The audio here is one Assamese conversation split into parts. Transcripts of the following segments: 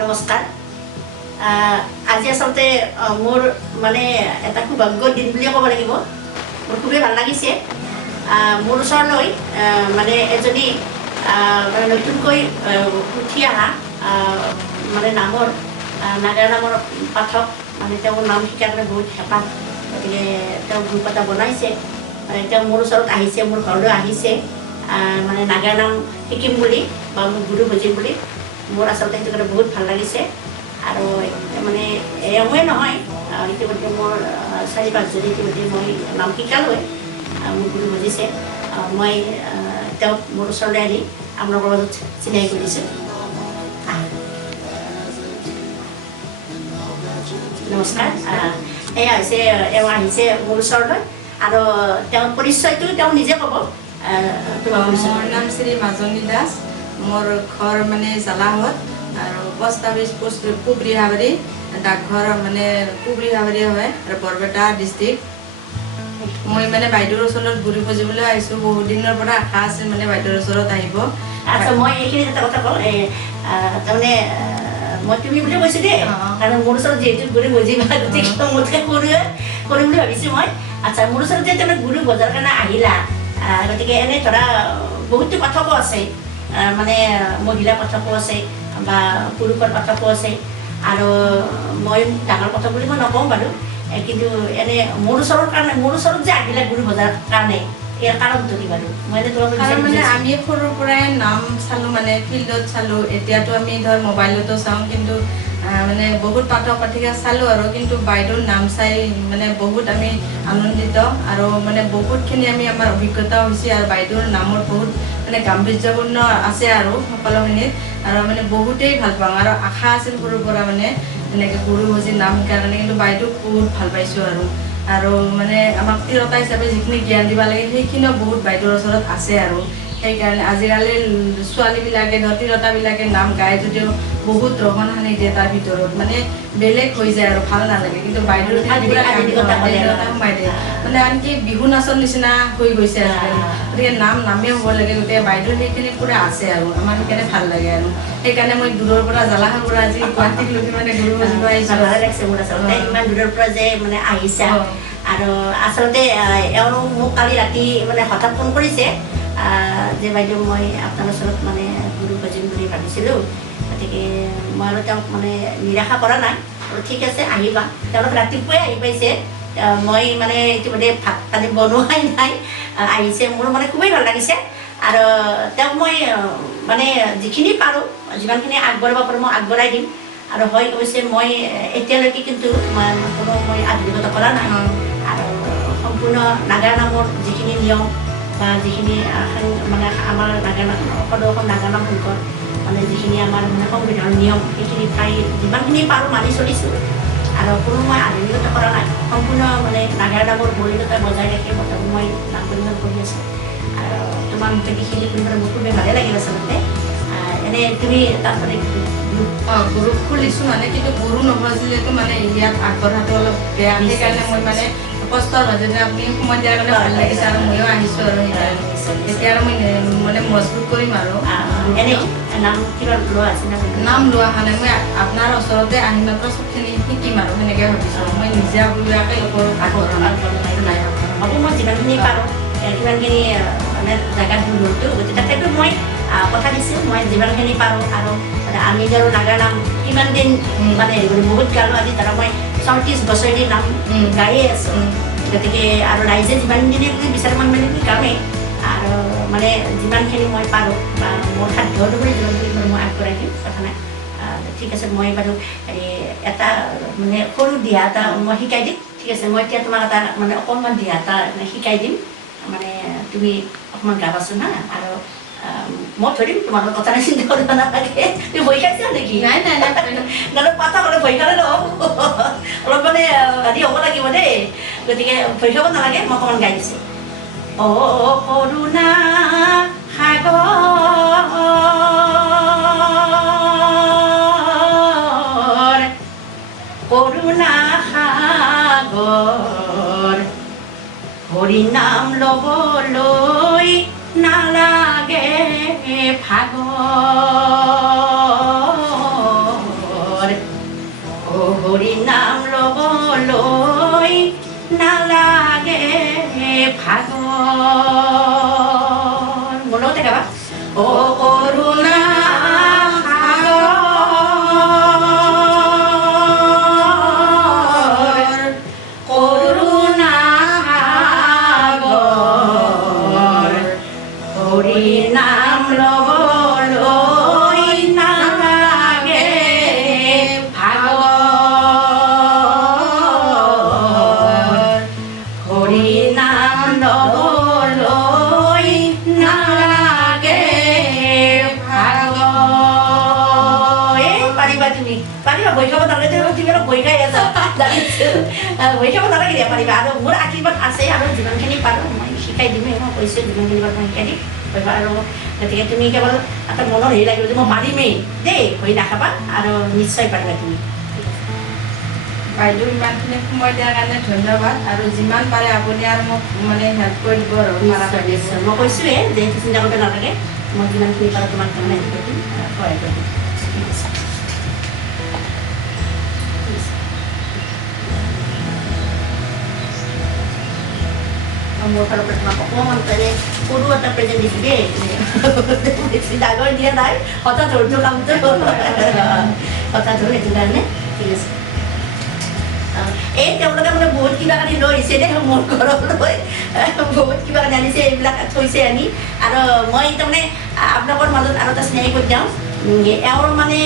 নমস্কাৰ। আজি আচলতে মোৰ মানে এটা সৌভাগ্য দিন বুলিয়ে ক'ব লাগিব। মোৰ খুবেই ভাল লাগিছে। মোৰ ওচৰলৈ মানে এজনী মানে নতুনকৈ উঠি অহা মানে নামৰ নাগাৰা নামৰ পাঠক, মানে তেওঁৰ নাম শিকাৰ কাৰণে বহুত হেঁপাহ, গতিকে তেওঁ গ্ৰুপ এটা বনাইছে। তেওঁ মোৰ ওচৰত আহিছে, মোৰ ঘৰলৈ আহিছে, মানে নাগাৰা নাম শিকিম বুলি বা মোৰ গুৰু বুজিম বুলি। মোৰ আচলতে সেইটো কাৰণে বহুত ভাল লাগিছে। আৰু মানে এওঁৱে নহয়, ইতিমধ্যে মোৰ 4-5জনী ইতিমধ্যে মই নাম শিকালোৱে, মোৰ গুৰু বুজিছে। মই তেওঁক মোৰ ওচৰলৈ আনি আপোনালোকৰ মাজত চিনাকি কৰিছোঁ। নমস্কাৰ। এয়া হৈছে এওঁ আহিছে মোৰ ওচৰলৈ, আৰু তেওঁৰ পৰিচয়টো তেওঁ নিজে ক'ব। মোৰ নাম শ্ৰী মাজনী দাস, মোৰ ঘৰ মানে জালাহত, আৰু পোষ্ট অফিচ পূব ৰিহাবাৰী, ডাকঘৰ মানে পূব ৰিহাবাৰী হয়, আৰু বৰপেটা ডিষ্ট্ৰিক্ট। মই মানে বাইদেউৰ ওচৰত গুৰু খুজিবলৈ আহিছোঁ। বহুত দিনৰ পৰা আশা আছিল মানে বাইদেউৰ ওচৰত আহিব। আচ্ছা, মই এইখিনিত এটা কথা কওঁ, তাৰমানে মই তুমি বুলি কৈছোঁ দেই, কাৰণ মোৰ ওচৰত যিহেতু গুৰু বুজিবা, গতিকে মোতকৈ কৰিম বুলি ভাবিছোঁ মই। আচ্ছা, মোৰ ওচৰত যে তাৰমানে গুৰু বজাৰ কাৰণে আহিলা, গতিকে এনে ধৰা বহুতো পাঠকো আছে, মানে মহিলা পাঠকো আছে বা পুৰুষৰ পাঠকো আছে, আৰু মই ডাঙৰ পাঠক বুলি মই নকওঁ বাৰু, কিন্তু এনে মোৰ ওচৰত যে আহিলে গুৰু বজাৰ কাৰণে, ইয়াৰ কাৰণটো কি বাৰু? মই মানে আমি সৰুৰ পৰাই নাম চালোঁ, মানে ফিল্ডত চালোঁ, এতিয়াতো আমি ধৰ মোবাইলতো চাওঁ, কিন্তু মানে বহুত পাঠক পাঠিকা চালোঁ আৰু, কিন্তু বাইদেউৰ নাম চাই মানে বহুত আমি আনন্দিত, আৰু মানে বহুতখিনি আমাৰ অভিজ্ঞতা হৈছে, আৰু বাইদেউৰ নামৰ বহুত মানে গাম্ভীৰ্যপূৰ্ণ আছে আৰু সকলোখিনিত, আৰু মানে বহুতেই ভাল পাওঁ, আৰু আশা আছিল সৰুৰ পৰা মানে এনেকৈ গুৰু বুজি নাম শিকাৰ কাৰণে, কিন্তু বাইদেউক বহুত ভাল পাইছোঁ। আৰু মানে আমাক তিৰোতা হিচাপে যিখিনি জ্ঞান দিব লাগে সেইখিনিও বহুত বাইদেউৰ ওচৰত আছে, আৰু সেইকাৰণে আজিকালি ছোৱালীবিলাকে ধৰ তিৰোতাবিলাকে নাম গায় যদিও বহুত ৰহন সানি দিয়ে, তাৰ ভিতৰত মানে বেলেগ হৈ যায় আৰু ভাল নালাগে, কিন্তু বাইদেউৰ সোমাই দিয়ে, মানে আনকি বিহু নাচৰ নিচিনা হৈ গৈছে আজিকালি। গতিকে নামেই হ'ব লাগে, গতিকে বাইদেউৰ সেইখিনি পুৰা আছে, আৰু আমাৰ সেইকাৰণে ভাল লাগে। আৰু সেইকাৰণে মই দূৰৰ পৰা জালাহৰ পৰা আজি গুৱাহাটীলৈকে মানে গুৰু বুজিব আহিছোঁ। ভালে লাগিছে মোৰ আচলতে, ইমান দূৰৰ পৰা যে মানে আহিছা। আৰু আচলতে এওঁ মোক কালি ৰাতি মানে হঠাৎ ফোন কৰিছে যে বাইদেউ মই আপোনাৰ ওচৰত মানে গুৰু বুজিম বুলি ভাবিছিলোঁ, গতিকে মই আৰু তেওঁক মানে নিৰাশা কৰা নাই, আৰু ঠিক আছে আহিবা। তেওঁলোক ৰাতিপুৱাই আহি পাইছে, মই মানে ইতিমধ্যে ভাত পানী বনোৱাই নাই, আহিছে। মোৰ মানে খুবেই ভাল লাগিছে, আৰু তেওঁক মই মানে যিখিনি পাৰোঁ, যিমানখিনি আগবঢ়াব পাৰোঁ মই আগবঢ়াই দিম। আৰু হয় অৱশ্যে মই এতিয়ালৈকে কিন্তু মই আধুনিকতা কৰা নাই, আৰু সম্পূৰ্ণ নাগাৰা নামৰ যিখিনি নিয়ম বা যিখিনি মানে আমাৰ নাগাৰা সদৌ নাগাৰা নাম সংঘৰ মানে যিখিনি আমাৰ মানে সংবিধানৰ নিয়ম, সেইখিনি প্ৰায় যিমানখিনি পাৰোঁ মানি চলিছোঁ, আৰু কোনো মই আধুনিকতা কৰা নাই। সম্পূৰ্ণ মানে নাগাৰা নামৰ মৌলিকতা বজাই ৰাখি বৰ্তমান মই নাম পৰিধান কৰি আছোঁ। আৰু তোমাৰ মুখেদি সেইখিনি কৰিবলৈ মোৰ খুবেই ভালেই লাগিল আচলতে। এনেই তুমি তাৰমানে গুৰু খুলিছোঁ মানে, কিন্তু গুৰু নবজিলেতো মানে ইয়াত আগবঢ়াটো অলপ বেয়া, সেইকাৰণে মই মানে কষ্টৰ মাজতে আপুনি সময় দিয়াৰ কাৰণে ভাল লাগিছে, আৰু ময়ো আহিছোঁ। আৰু সেইকাৰণে এতিয়া আৰু মই মানে মজবুত কৰিম। আৰু এনেই নাম কিবা লোৱা আছে না? নাম লোৱা হোৱা নাই, মই আপোনাৰ ওচৰতে আহি মাত্ৰ চবখিনি শিকিম আৰু সেনেকৈ ভাবিছোঁ। মই নিজে বুলিয়াকৈ নাই হ'ব, মই যিমানখিনি পাৰোঁ সিমানখিনি মানে জেগাত দূৰতো, গতিকে তাতেতো মই কথা দিছোঁ, মই যিমানখিনি পাৰোঁ। আৰু আমি আৰু নাগাৰা নাম কিমান দিন মানে বহুত গালোঁ, আজি ধৰা মই 34 বছৰ দি নাম গায়ে আছোঁ। গতিকে আৰু ৰাইজে যিমানখিনি বিচাৰে মই সিমানখিনি গামেই, আৰু মানে যিমানখিনি মই পাৰোঁ বা মোৰ সাধ্য অনুসৰি যিমানখিনি পাৰোঁ মই আগবঢ়াই দিম, কথা নাই। ঠিক আছে, মই বাৰু এটা মানে সৰু দিহা এটা মই শিকাই দিম। ঠিক আছে, মই এতিয়া তোমাক এটা মানে অকণমান দিহা এটা শিকাই দিম, মানে তুমি অকণমান গাবাচোন হা। আৰু মই ধৰিম, তোমাৰ কথা নাই, চিন্তা কৰিব নালাগে। তুমি ভয় খাইছা নেকি? নাই নাই নাই, নহ'লে পাঠক হ'লে ভয় খালে নহ'ব, অলপ মানে হেৰি হ'ব লাগিব দেই। গতিকে ভয় খাব নালাগে, মই অকণমান গাই দিছোঁ। অ কৰুণা সাগৰ, কৰুণা সাগৰ, হৰি নাম ল'বলৈ নালাগে ভাগৰ, লবলৈ নালাগে ভাগৰ মোৰ লগতে গাবা অ কৰুণা নাম লবলৈ নালাগে ভাগৰ হৰি নাম লবলৈ নালাগে ভাগৰ পাৰিবা তুমি পাৰিবা বহি খাব নালাগে তুমি অলপ বহি খাই আছা জানিছো বহি খাব নালাগে দিয়া পাৰিবা আৰু মোৰ আশীৰ্বাদ আছে আৰু যিমানখিনি পাৰোঁ মই শিকাই দিম মই কৈছোঁ যিমানখিনি পাৰোঁ মই শিকাই দিম আৰু গতিকে তুমি কেৱল এটা মনৰ হেৰি লাগিব যে মই পাৰিমেই দেই ভয় নাখাবা আৰু নিশ্চয় পাৰিবা তুমি বাইদেউ ইমানখিনি সময় দিয়াৰ কাৰণে ধন্যবাদ আৰু যিমান পাৰে আপুনি আৰু মোক মানে হেল্প কৰি দিব আৰু নিশ্চয় মই কৈছোঁৱে যে চিন্তা কৰিব নালাগে মই যিমানখিনি পাৰোঁ তোমাক তাৰমানে হেৰি কৰি দিম সহায় কৰি দিম ঠিক আছে মোৰ ফালৰ পৰা তোমাক অকণমান মানে সৰু এটা প্ৰেজেণ্ট দিছোঁ দেই বেছি ডাঙৰ দিয়া নাই হঠাৎ ধৰিছোঁ কামটো হঠাৎ ধৰোঁ সেইটো কাৰণে ঠিক আছে এই তেওঁলোকে মানে বহুত কিবা কানি লৈ আহিছে দেই মোৰ ঘৰলৈ বহুত কিবা কানি আনিছে এইবিলাক থৈছে আনি আৰু মই তাৰমানে আপোনালোকৰ মাজত আৰু এটা চিনাকি কৰি দিওঁ এওঁৰ মানে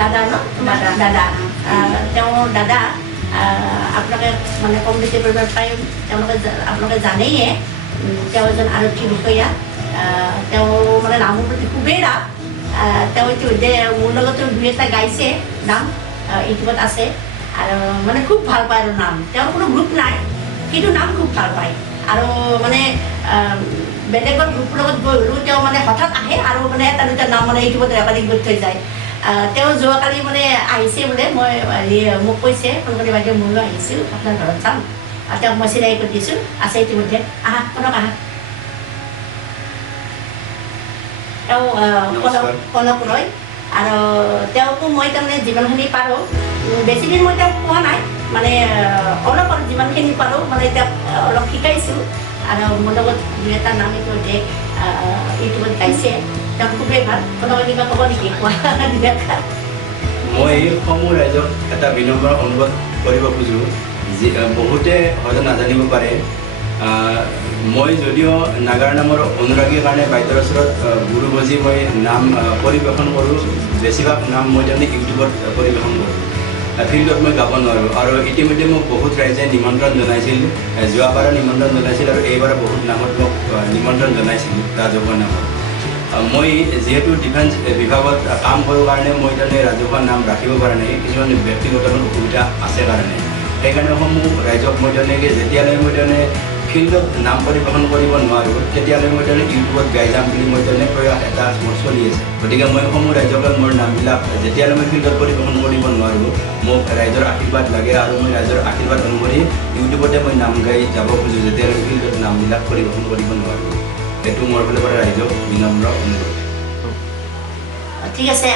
দাদা ন দাদা তেওঁৰ দাদা আপোনালোকে মানে কম বেছি কৰিব পাই আপোনালোকে জানেয়ে তেওঁ এজন আৰক্ষী বিষয়া তেওঁ মানে নামৰ প্ৰতি খুবেই ৰাপ তেওঁ ইতিমধ্যে মোৰ লগতো দুই এটা গাইছে নাম ইউটিউবত আছে আৰু মানে খুব ভাল পায় আৰু নাম তেওঁৰ কোনো গ্ৰুপ নাই কিন্তু নাম খুব ভাল পায় আৰু মানে বেলেগৰ গ্ৰুপৰ লগত গৈ হ'লেও তেওঁ মানে হঠাৎ আহে আৰু মানে এটা দুটা নাম মানে ইউটিউবত ৰেকৰ্ডিং কৰি থৈ যায় তেওঁ যোৱাকালি মানে আহিছে বোলে মই হেৰি মোক কৈছে ফোন কৰি বাইদেউ মোলৈ আহিছোঁ আপোনাৰ ঘৰত যাম আৰু তেওঁক মই চিনাকি কৰি দিছোঁ আছে ইতিমধ্যে আহা কনক আহা তেওঁ কনক ৰয় আৰু তেওঁকো মই তাৰমানে যিমানখিনি পাৰোঁ বেছিদিন মই তেওঁক পোৱা নাই মানে অলপ আৰু যিমানখিনি পাৰোঁ মানে তেওঁক অলপ শিকাইছোঁ আৰু মোৰ লগত দুই এটা নাম ইতিমধ্যে ইউটিউবত গাইছে তেওঁ খুবেই ভাল কোনোবা কিবা ক'ব নেকি কোৱা মই সমূহ ৰাইজক এটা বিনম্ৰ অনুৰোধ কৰিব খোজোঁ যি বহুতে হয়তো নাজানিব পাৰে মই যদিও নাগাৰ নামৰ অনুৰাগীৰ কাৰণে বাইদেউৰ ওচৰত গুৰু বজি মই নাম পৰিৱেশন কৰোঁ বেছিভাগ নাম মই তাৰমানে ইউটিউবত পৰিৱেশন কৰোঁ ফিল্ডত মই গাব নোৱাৰোঁ আৰু ইতিমধ্যে মোক বহুত ৰাইজে নিমন্ত্ৰণ জনাইছিল যোৱাবাৰো নিমন্ত্ৰণ জনাইছিল আৰু এইবাৰ বহুত নামত মোক নিমন্ত্ৰণ জনাইছিল ৰাজহুৱা নামত মই যিহেতু ডিফেন্স বিভাগত কাম কৰোঁ কাৰণে মই তাৰমানে ৰাজহুৱা নাম ৰাখিব পৰা নাই কিছুমান ব্যক্তিগত অসুবিধা আছে কাৰণে সেইকাৰণে সমূহ ৰাইজক মই তেনেকৈ যেতিয়ালৈ মই তাৰমানে ফিল্ডত নাম পৰিৱেশন কৰিব নোৱাৰোঁ তেতিয়ালৈ মই তাৰমানে ইউটিউবত গাই যাম বুলি মই তাৰমানে প্ৰয়াস এটা মোৰ চলি আছে গতিকে মই সমূহ ৰাইজকে মোৰ নামবিলাক যেতিয়ালৈ মই ফিল্ডত পৰিৱেশন কৰিব নোৱাৰোঁ মোক ৰাইজৰ আশীৰ্বাদ লাগে আৰু মই ৰাইজৰ আশীৰ্বাদ অনুসৰি ইউটিউবতে মই নাম গাই যাব খোজোঁ যেতিয়ালৈ ফিল্ডত নামবিলাক পৰিৱেশন কৰিব নোৱাৰোঁ এইটো মোৰ ফালৰ পৰা ৰাইজক বিনম্ৰ অনুৰোধ ঠিক আছে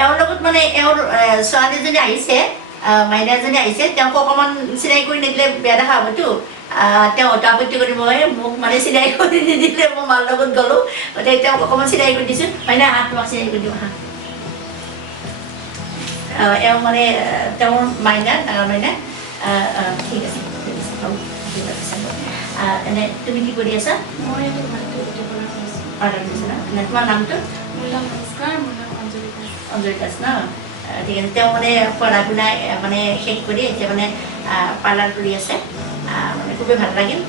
এওঁৰ লগত মানে এওঁৰ ছোৱালীজনী আহিছে মাইনা এজনী আহিছে তেওঁক অকণমান চিনাকি কৰি নিদিলে বেয়া দেখা হ'বতো তেওঁ আপত্তি কৰিব মোক মানে চিনাকি কৰি নিদিলে মই মাৰ লগত গ'লোঁ গতিকে তেওঁক অকণমান চিনাকি কৰি দিছোঁ মাইনা আহা তোমাক চিনাকি কৰি দিওঁ আহা এওঁ মানে তেওঁৰ মাইনা ডাঙৰ মাইনা ঠিক আছে ঠিক আছে হ'ব ঠিক আছে এনে তুমি কি কৰি আছা মই এইটো ভালকৈ উদ্যাপনা কৰিছোঁ অৰ্ডাৰ দিছা ন এনে তোমাৰ নামটো মোৰ নাম নমস্কাৰ মোৰ নাম অঞ্জলি দাস অঞ্জলি দাস ন ঠিক আছে তেওঁ মানে পঢ়া শুনা মানে শেষ কৰি এতিয়া মানে পাৰ্লাৰ কৰি আছে মানে খুবেই ভাল লাগিল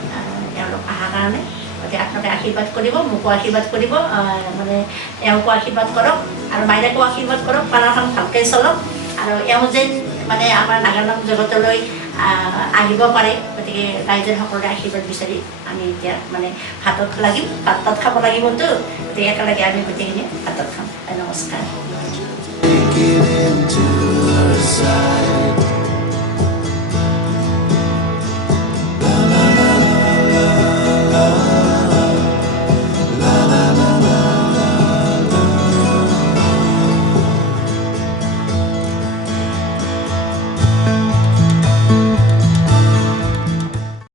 তেওঁলোক অহাৰ কাৰণে গতিকে আপোনালোকে আশীৰ্বাদ কৰিব মোকো আশীৰ্বাদ কৰিব মানে এওঁকো আশীৰ্বাদ কৰক আৰু মাইনাকো আশীৰ্বাদ কৰক পাৰ্লাৰখন ভালকৈ চলক আৰু এওঁ যেন মানে আমাৰ নাগাৰ নাম জগতলৈ আহিব পাৰে গতিকে ৰাইজৰ সকলোৰে আশীৰ্বাদ বিচাৰি আমি এতিয়া মানে ভাতত লাগিম ভাত তাত খাব লাগিবতো গতিকে একেলগে আমি গোটেইখিনি ভাতত খাম নমস্কাৰ